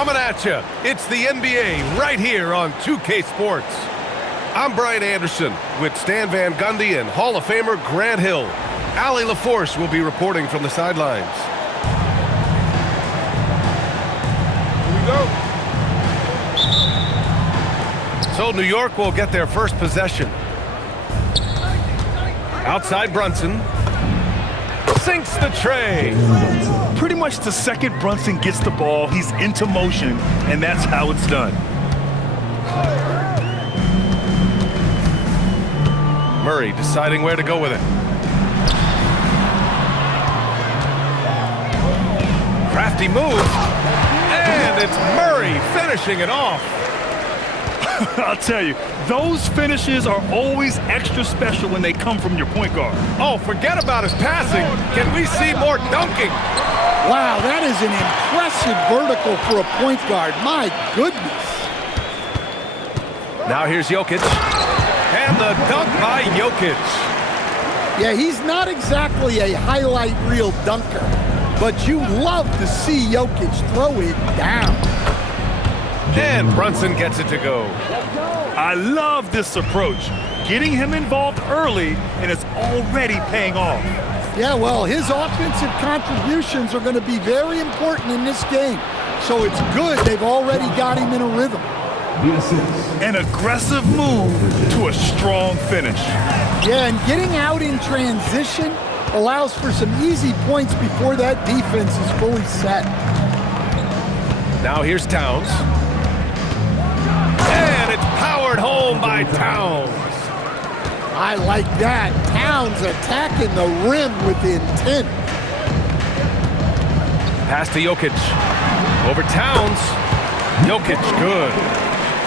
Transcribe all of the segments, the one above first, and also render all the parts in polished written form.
Coming at you, it's the NBA right here on 2K Sports. I'm Brian Anderson with Stan Van Gundy and Hall of Famer Grant Hill. Allie LaForce will be reporting from the sidelines. Here we go. So New York will get their first possession. Outside Brunson. Sinks the tray. Pretty much the second Brunson gets the ball, he's into motion, and that's how it's done. Murray deciding where to go with it. Crafty move. And it's Murray finishing it off. I'll tell you, those finishes are always extra special when they come from your point guard. Oh, forget about his passing. Can we see more dunking? Wow, that is an impressive vertical for a point guard. My goodness. Now here's Jokic. And the dunk by Jokic. Yeah, he's not exactly a highlight reel dunker, but you love to see Jokic throw it down. And Brunson gets it to go. I love this approach. Getting him involved early, and it's already paying off. Yeah, well, his offensive contributions are going to be very important in this game. So it's good they've already got him in a rhythm. An aggressive move to a strong finish. Yeah, and getting out in transition allows for some easy points before that defense is fully set. Now here's Towns. And it's powered home by Towns. I like that. Towns attacking the rim with intent. Pass to Jokic. Over Towns. Jokic, good.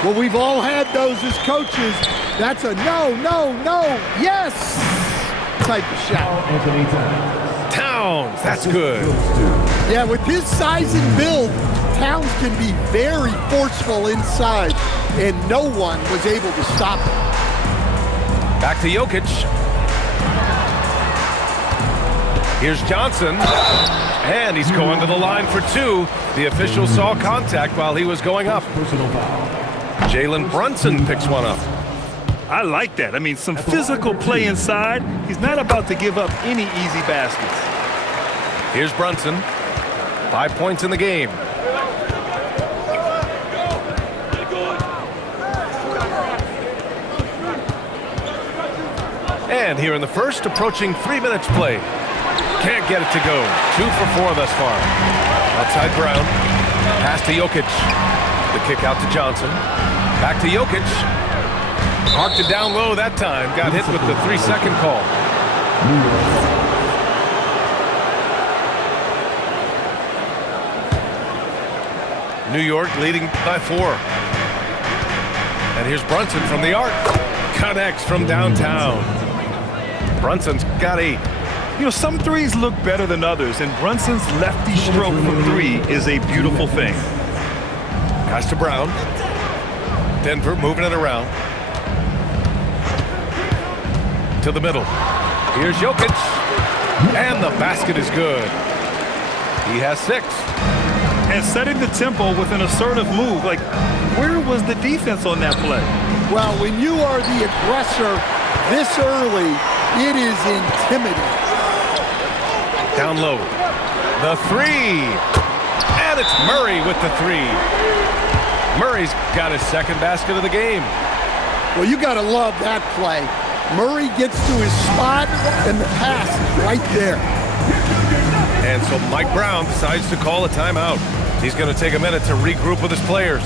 Well, we've all had those as coaches. That's a no, no, no, yes type of shot. Towns, that's good. Yeah, with his size and build, Towns can be very forceful inside, and no one was able to stop him. Back to Jokic. Here's Johnson. And he's going to the line for two. The official saw contact while he was going up. Jalen Brunson picks one up. I like that. I mean, some physical play inside. He's not about to give up any easy baskets. Here's Brunson. 5 points in the game. And here in the first, approaching 3 minutes played. Can't get it to go. 2 for 4 thus far. Outside Brown. Pass to Jokic. The kick out to Johnson. Back to Jokic. Marked it down low that time. Got hit with the 3-second call. New York leading by 4. And here's Brunson from the arc. Connects from downtown. Brunson's got 8. You know, some threes look better than others, and Brunson's lefty stroke from 3 is a beautiful thing. Pass to Brown. Denver moving it around. To the middle. Here's Jokic. And the basket is good. He has 6. And setting the tempo with an assertive move. Like, where was the defense on that play? Well, when you are the aggressor this early, it is intimidating. Down low. The 3. And it's Murray with the 3. Murray's got his second basket of the game. Well, you got to love that play. Murray gets to his spot, and the pass is right there. And so Mike Brown decides to call a timeout. He's going to take a minute to regroup with his players.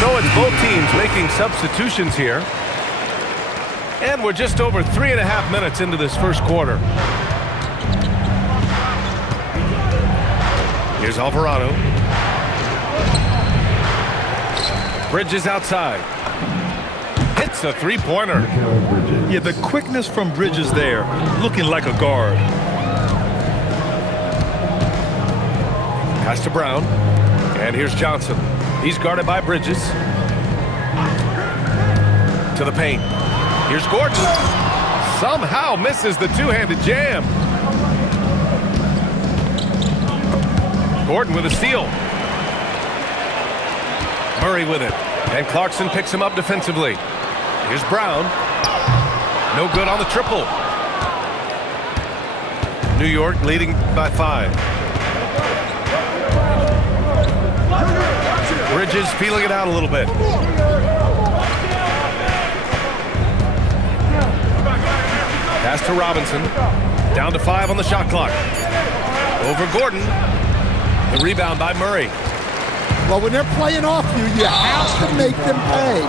So it's both teams making substitutions here. And we're just over 3.5 minutes into this first quarter. Here's Alvarado. Bridges outside. Hits a 3-pointer. Yeah, the quickness from Bridges there, looking like a guard. Pass to Brown. And here's Johnson. He's guarded by Bridges. To the paint. Here's Gordon. Somehow misses the two-handed jam. Gordon with a steal. Murray with it. And Clarkson picks him up defensively. Here's Brown. No good on the triple. New York leading by 5. Bridges feeling it out a little bit. Pass to Robinson. Down to 5 on the shot clock. Over Gordon. The rebound by Murray. Well, when they're playing off you have to make them pay.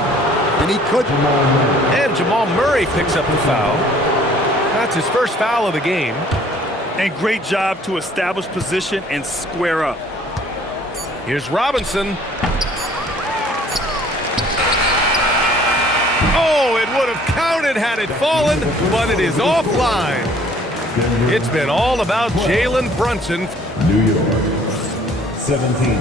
And he couldn't. And Jamal Murray picks up the foul. That's his first foul of the game. And great job to establish position and square up. Here's Robinson. Oh, it would have counted had it fallen, but it is offline. It's been all about Jalen Brunson. New York, 17.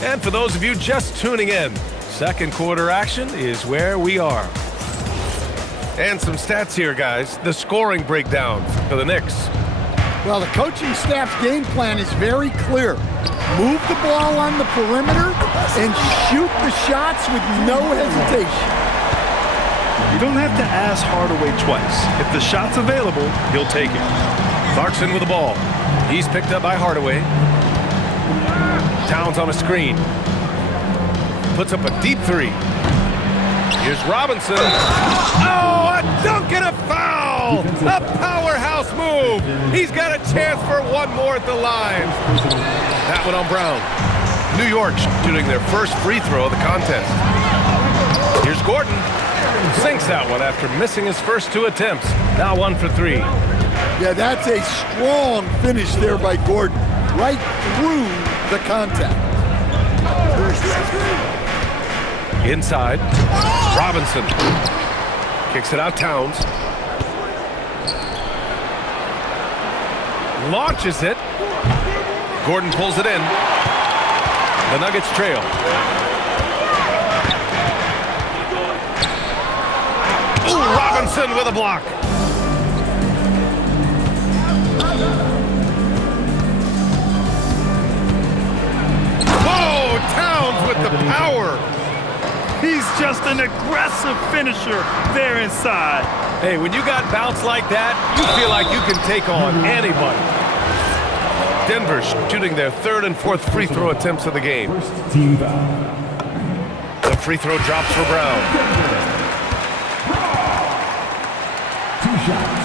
And for those of you just tuning in, second quarter action is where we are. And some stats here, guys. The scoring breakdown for the Knicks. Well, the coaching staff's game plan is very clear. Move the ball on the perimeter and shoot the shots with no hesitation. You don't have to ask Hardaway twice. If the shot's available, he'll take it. Clarkson with the ball. He's picked up by Hardaway. Towns on a screen. Puts up a deep 3. Here's Robinson. Oh, a dunk and a foul! A powerhouse move. He's got a chance for one more at the line. That one on Brown. New York shooting their first free throw of the contest. Here's Gordon. Sinks that one after missing his first 2 attempts. Now 1 for 3. Yeah, that's a strong finish there by Gordon. Right through the contact. Inside. Robinson. Kicks it out Towns. Launches it. Gordon pulls it in. The Nuggets trail. Ooh, Robinson with a block. Whoa, Towns with the power. He's just an aggressive finisher there inside. Hey, when you got bounce like that, you feel like you can take on anybody. Denver shooting their 3rd and 4th free throw attempts of the game. First team foul. The free throw drops for Brown. 2 shots.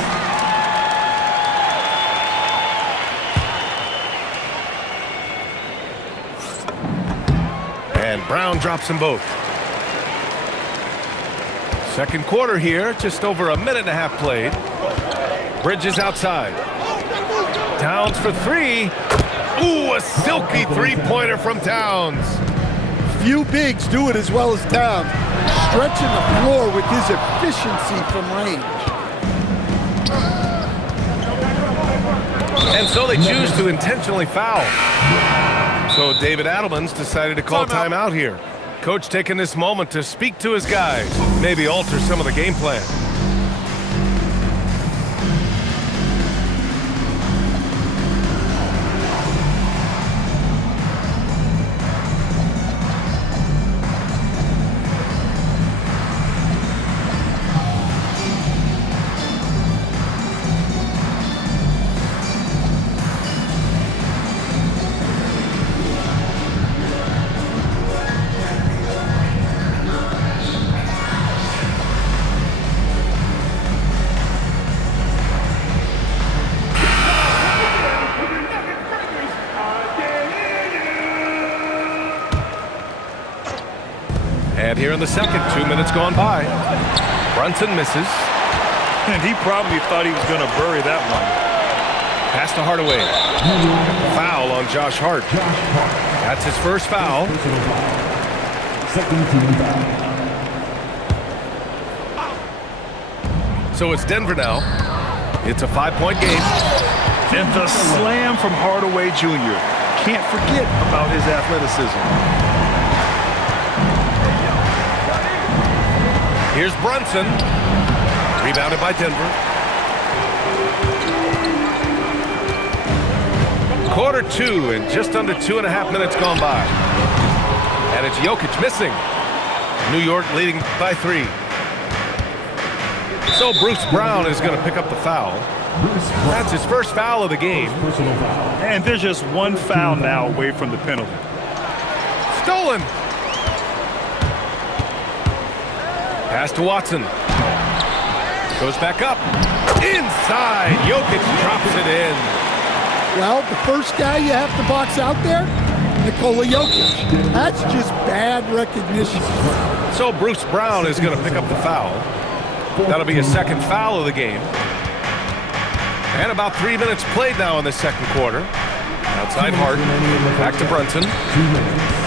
And Brown drops them both. Second quarter here, just over a minute and a half played. Bridges outside. Towns for 3. Ooh, a silky 3-pointer from Towns. Few bigs do it as well as Towns, stretching the floor with his efficiency from range. And so they choose to intentionally foul. So David Adelman's decided to call timeout here. Coach taking this moment to speak to his guys, maybe alter some of the game plan. And here in the second, 2 minutes gone by. Brunson misses. And he probably thought he was going to bury that one. Pass to Hardaway. Foul on Josh Hart. That's his first foul. Second team foul. So it's Denver now. It's a 5-point game. And the slam from Hardaway Jr. Can't forget about his athleticism. Here's Brunson. Rebounded by Denver. Quarter 2 and just under 2.5 minutes gone by. And it's Jokic missing. New York leading by 3. So Bruce Brown is going to pick up the foul. That's his first foul of the game. Personal foul. And there's just one foul now away from the penalty. Stolen. Pass to Watson. Goes back up. Inside. Jokic drops it in. Well, the first guy you have to box out there, Nikola Jokic. That's just bad recognition. So Bruce Brown is going to pick up the foul. That'll be his second foul of the game. And about 3 minutes played now in the second quarter. Outside Hart. Back to Brunson. 2 minutes.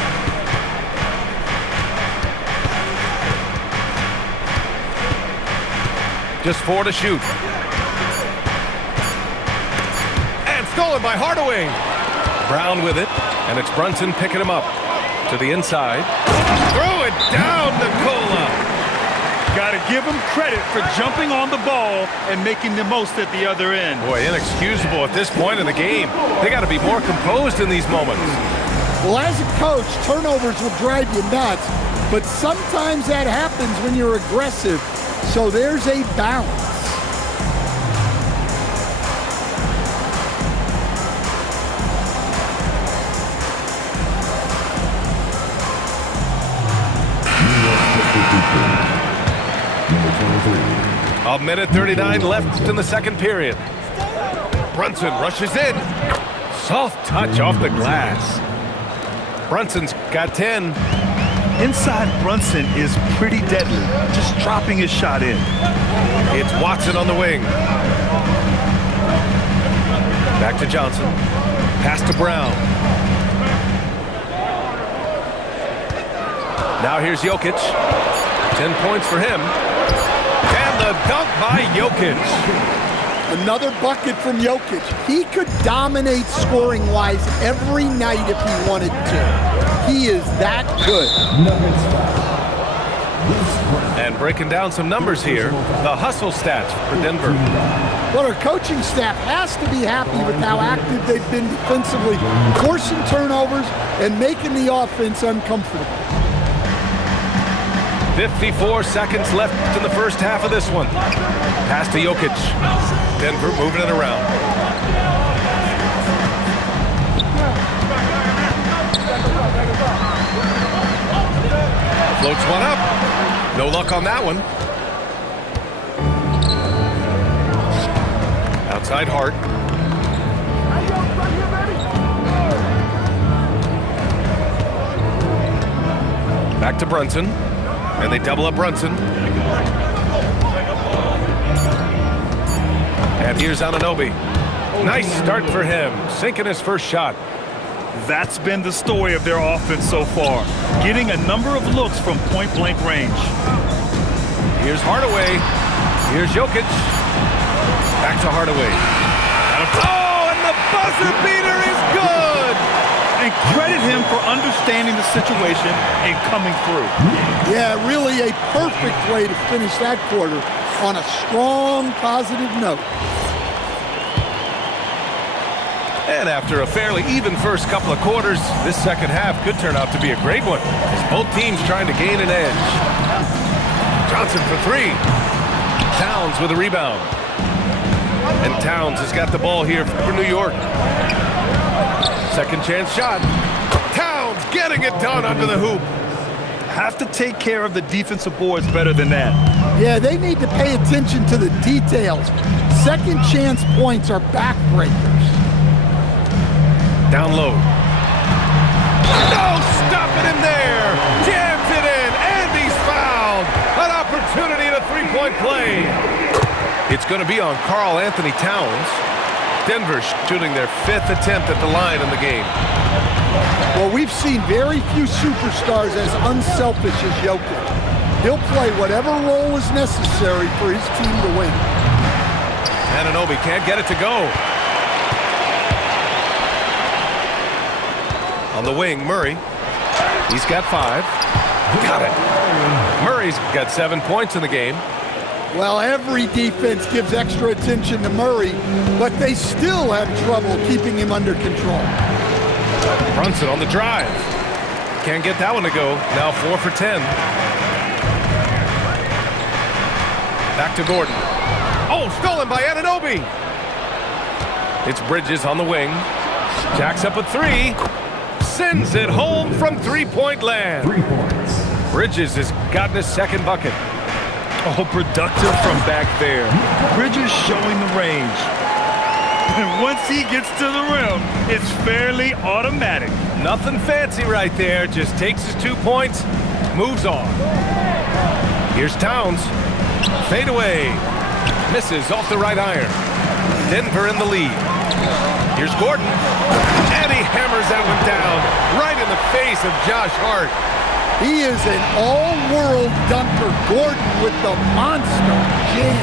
Just 4 to shoot. And stolen by Hardaway. Brown with it. And it's Brunson picking him up. To the inside. Throw it down, Nikola. Got to give him credit for jumping on the ball and making the most at the other end. Boy, inexcusable at this point in the game. They got to be more composed in these moments. Well, as a coach, turnovers will drive you nuts, but sometimes that happens when you're aggressive. So there's a balance. Number 23. A minute 39 left in the second period. Brunson rushes in. Soft touch off the glass. Brunson's got 10. Inside Brunson is pretty deadly, just dropping his shot in. It's Watson on the wing. Back to Johnson. Pass to Brown. Now here's Jokic. 10 points for him. And the dunk by Jokic. Another bucket from Jokic. He could dominate scoring-wise every night if he wanted to. He is that good. Nuggets foul. Bruce Brown. And breaking down some numbers here, the hustle stats for Denver. Well, our coaching staff has to be happy with how active they've been defensively, forcing turnovers and making the offense uncomfortable. 54 seconds left in the first half of this one. Pass to Jokic. Denver moving it around. Floats one up. No luck on that one. Outside Hart. Back to Brunson. And they double up Brunson. And here's Anunoby. Nice start for him, sinking his first shot. That's been the story of their offense so far, getting a number of looks from point-blank range. Here's Hardaway. Here's Jokic. Back to Hardaway. Oh, and the buzzer beater is good! And credit him for understanding the situation and coming through. Yeah, really a perfect way to finish that quarter on a strong, positive note. And after a fairly even first couple of quarters, this second half could turn out to be a great one, as both teams trying to gain an edge. Johnson for 3. Towns with a rebound. And Towns has got the ball here for New York. Second chance shot. Towns getting it done under the hoop. Have to take care of the defensive boards better than that. Yeah, they need to pay attention to the details. Second chance points are backbreakers. Down low. No, stopping him there. Jams it in, and he's fouled. An opportunity at a three-point play. It's going to be on Karl Anthony Towns. Denver shooting their 5th attempt at the line in the game. Well, we've seen very few superstars as unselfish as Jokic. He'll play whatever role is necessary for his team to win. Anunoby can't get it to go. On the wing, Murray. He's got 5. Got it. Murray's got 7 points in the game. Well, every defense gives extra attention to Murray, but they still have trouble keeping him under control. Brunson on the drive. Can't get that one to go. Now 4 for 10. Back to Gordon. Oh, stolen by Anunoby. It's Bridges on the wing. Jacks up a three. Sends it home from three-point land. 3 points. Bridges has gotten his second bucket. Oh, productive from back there. Bridges showing the range. And once he gets to the rim, it's fairly automatic. Nothing fancy right there. Just takes his 2 points, moves on. Here's Towns. Fade away. Misses off the right iron. Denver in the lead. Here's Gordon. And he hammers that one down right in the face of Josh Hart. He is an all-world dunker. Gordon with the monster jam.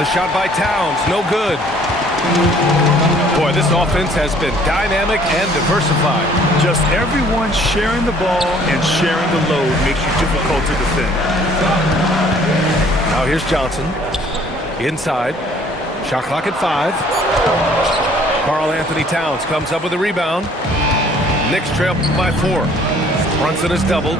The shot by Towns, no good. Boy, this offense has been dynamic and diversified. Just everyone sharing the ball and sharing the load makes you difficult to defend. Now here's Johnson. Inside. Shot clock at 5. Karl Anthony Towns comes up with a rebound. Knicks trail by 4. Brunson is doubled.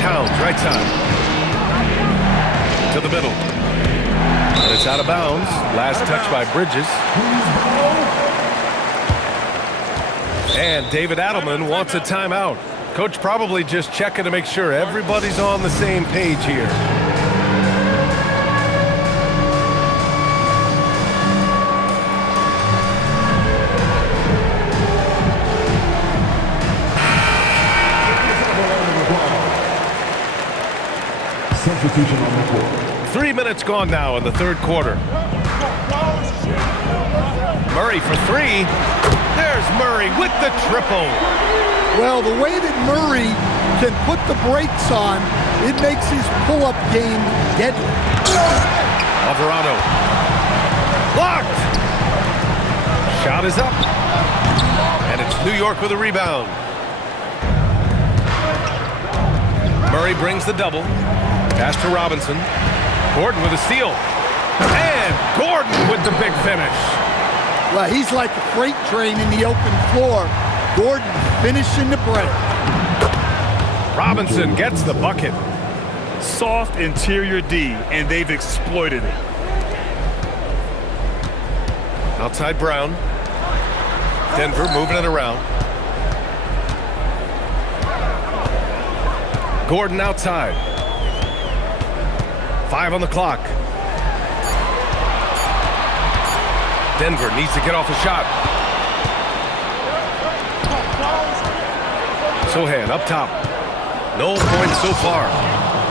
Towns, right side. To the middle. And it's out of bounds. Last touch by Bridges. And David Adelman wants a timeout. Coach probably just checking to make sure everybody's on the same page here. Substitution on the court. 3 minutes gone now in the third quarter. Murray for 3. There's Murray with the triple. Well, the way that Murray can put the brakes on, it makes his pull-up game deadly. Alvarado. Blocked. Shot is up. And it's New York with a rebound. Murray brings the double. Pass to Robinson. Gordon with a steal. And Gordon with the big finish. Well, he's like a freight train in the open floor. Gordon finishing the break. Robinson gets the bucket. Soft interior D, and they've exploited it. Outside Brown. Denver moving it around. Gordon outside. 5 on the clock. Denver needs to get off a shot. Sohan up top. No points so far.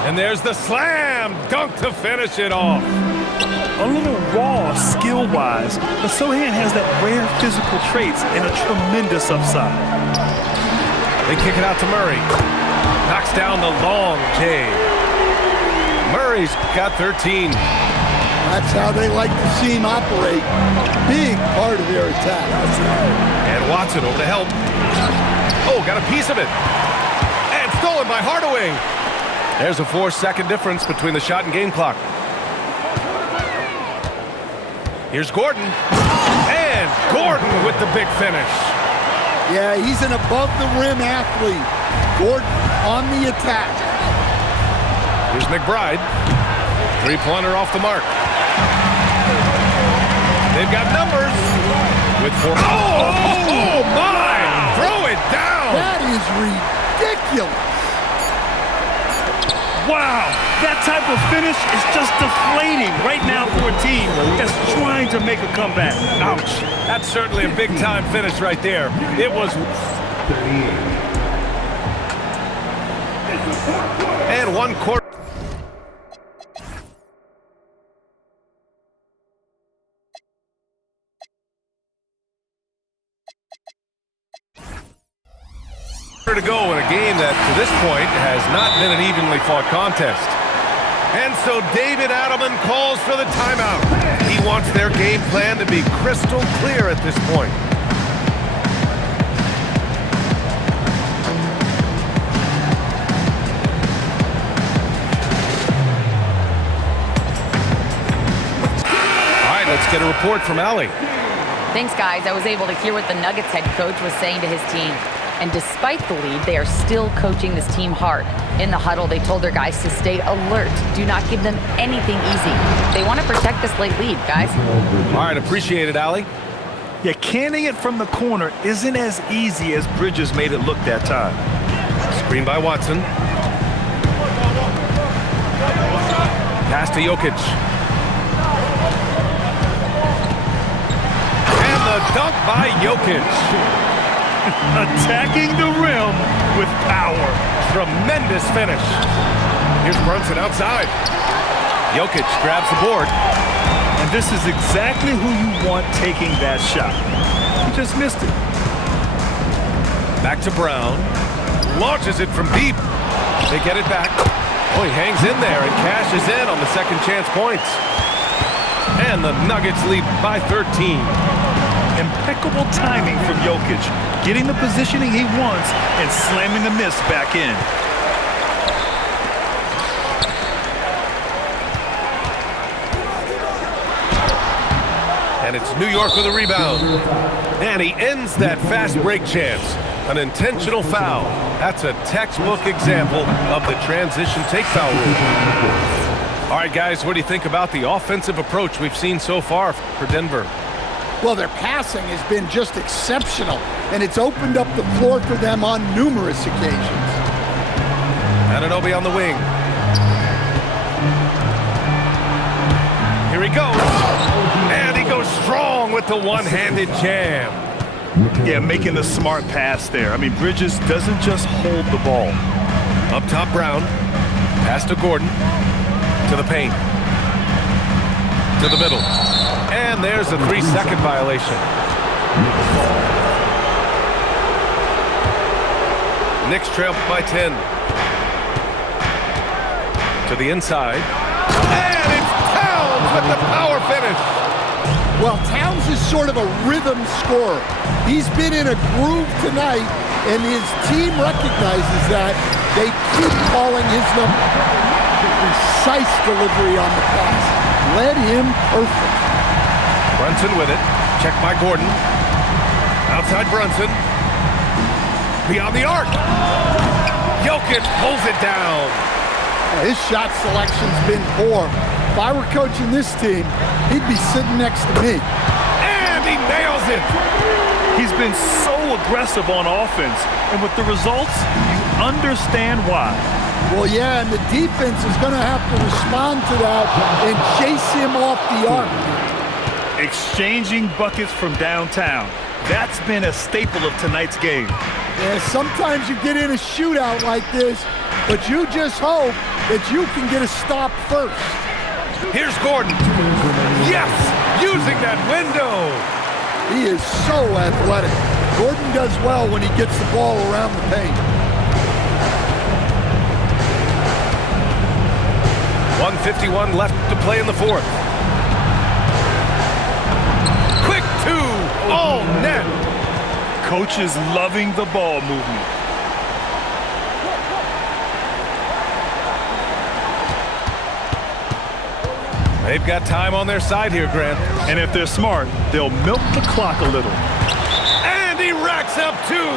And there's the slam dunk to finish it off. A little raw skill-wise, but Sohan has that rare physical traits and a tremendous upside. They kick it out to Murray. Knocks down the long J. Murray's got 13. That's how they like to see him operate. Big part of their attack. And Watson over to help. Oh, got a piece of it. And stolen by Hardaway. There's a 4-second difference between the shot and game clock. Here's Gordon. And Gordon with the big finish. Yeah, he's an above-the-rim athlete. Gordon on the attack. Here's McBride. Three-pointer off the mark. They've got numbers with 4. Oh my! Throw it down! That is ridiculous. Wow, that type of finish is just deflating right now for a team that's trying to make a comeback. Ouch. That's certainly a big-time finish right there. It was... 38. And 1 quarter. To go in a game that, to this point, has not been an evenly fought contest. And so David Adelman calls for the timeout. He wants their game plan to be crystal clear at this point. get a report from Allie. Thanks, guys. I was able to hear what the Nuggets head coach was saying to his team. And despite the lead, they are still coaching this team hard. In the huddle, they told their guys to stay alert. Do not give them anything easy. They want to protect this late lead, guys. All right, appreciate it, Allie. Yeah, canning it from the corner isn't as easy as Bridges made it look that time. Screen by Watson. Pass to Jokic. And the dunk by Jokic. Attacking the rim with power. Tremendous finish. Here's Brunson outside. Jokic grabs the board. And this is exactly who you want taking that shot. He just missed it. Back to Brown. Launches it from deep. They get it back. Oh, he hangs in there and cashes in on the second chance points. And the Nuggets lead by 13. Impeccable timing from Jokic, getting the positioning he wants and slamming the miss back in. And it's New York with a rebound. And he ends that fast break chance. An intentional foul. That's a textbook example of the transition take foul rule. All right, guys, what do you think about the offensive approach we've seen so far for Denver? Well, their passing has been just exceptional, and it's opened up the floor for them on numerous occasions. Anunoby on the wing. Here he goes. And he goes strong with the one-handed jam. Yeah, making the smart pass there. I mean, Bridges doesn't just hold the ball. Up top, Brown. Pass to Gordon. To the paint. To the middle. And there's a 3-second violation. Knicks trail by 10. To the inside. And it's Towns with the power finish. Well, Towns is sort of a rhythm scorer. He's been in a groove tonight, and his team recognizes that. They keep calling his number. Precise delivery on the pass. Led him perfect. Brunson with it. Check by Gordon. Outside Brunson. Beyond the arc. Jokic pulls it down. His shot selection's been poor. If I were coaching this team, he'd be sitting next to me. And he nails it. He's been so aggressive on offense, and with the results, you understand why. Well, yeah, and the defense is going to have to respond to that and chase him off the arc. Exchanging buckets from downtown. That's been a staple of tonight's game. Yeah, sometimes you get in a shootout like this, but you just hope that you can get a stop first. Here's Gordon. Yes, using that window. He is so athletic. Gordon does well when he gets the ball around the paint. 1:51 left to play in the fourth. Quick two, all net. Coach is loving the ball movement. They've got time on their side here, Grant. And if they're smart, they'll milk the clock a little. And he racks up two.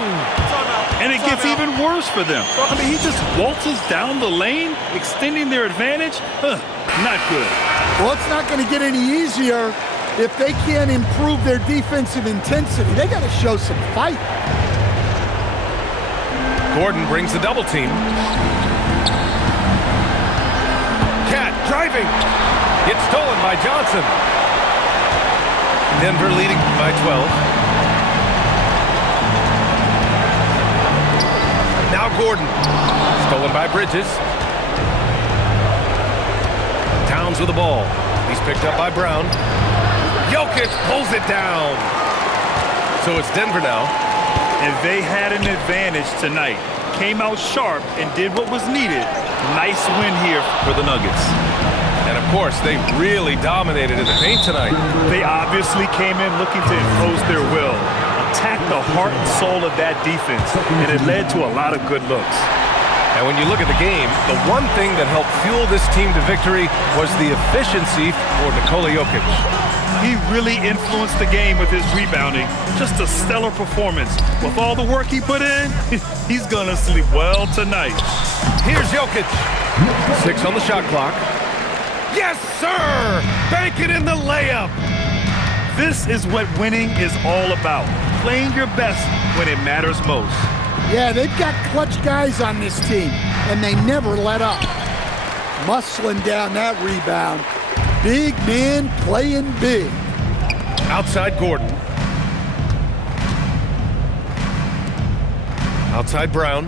And it gets even worse for them. I mean, he just waltzes down the lane, extending their advantage. Not good. Well, it's not going to get any easier if they can't improve their defensive intensity. They got to show some fight. Gordon brings the double team. Cat driving. Gets stolen by Johnson. Denver leading by 12. Now Gordon. Stolen by Bridges. Towns with the ball. He's picked up by Brown. Jokic pulls it down. So it's Denver now. And they had an advantage tonight. Came out sharp and did what was needed. Nice win here for the Nuggets. And of course, they really dominated in the paint tonight. They obviously came in looking to impose their will, attack the heart and soul of that defense, and it led to a lot of good looks. And when you look at the game, the one thing that helped fuel this team to victory was the efficiency for Nikola Jokic. He really influenced the game with his rebounding. Just a stellar performance. With all the work he put in, he's gonna sleep well tonight. Here's Jokic. 6 on the shot clock. Yes, sir! Bank it in the layup. This is what winning is all about. Playing your best when it matters most. Yeah, they've got clutch guys on this team, and they never let up. Muscling down that rebound. Big man playing big. Outside Gordon. Outside Brown.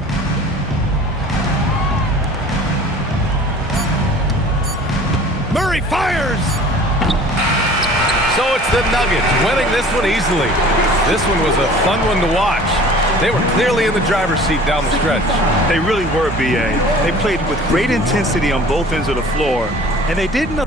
Murray fires! So it's the Nuggets winning this one easily. This one was a fun one to watch. They were clearly in the driver's seat down the stretch. They really were, B.A. They played with great intensity on both ends of the floor, and they didn't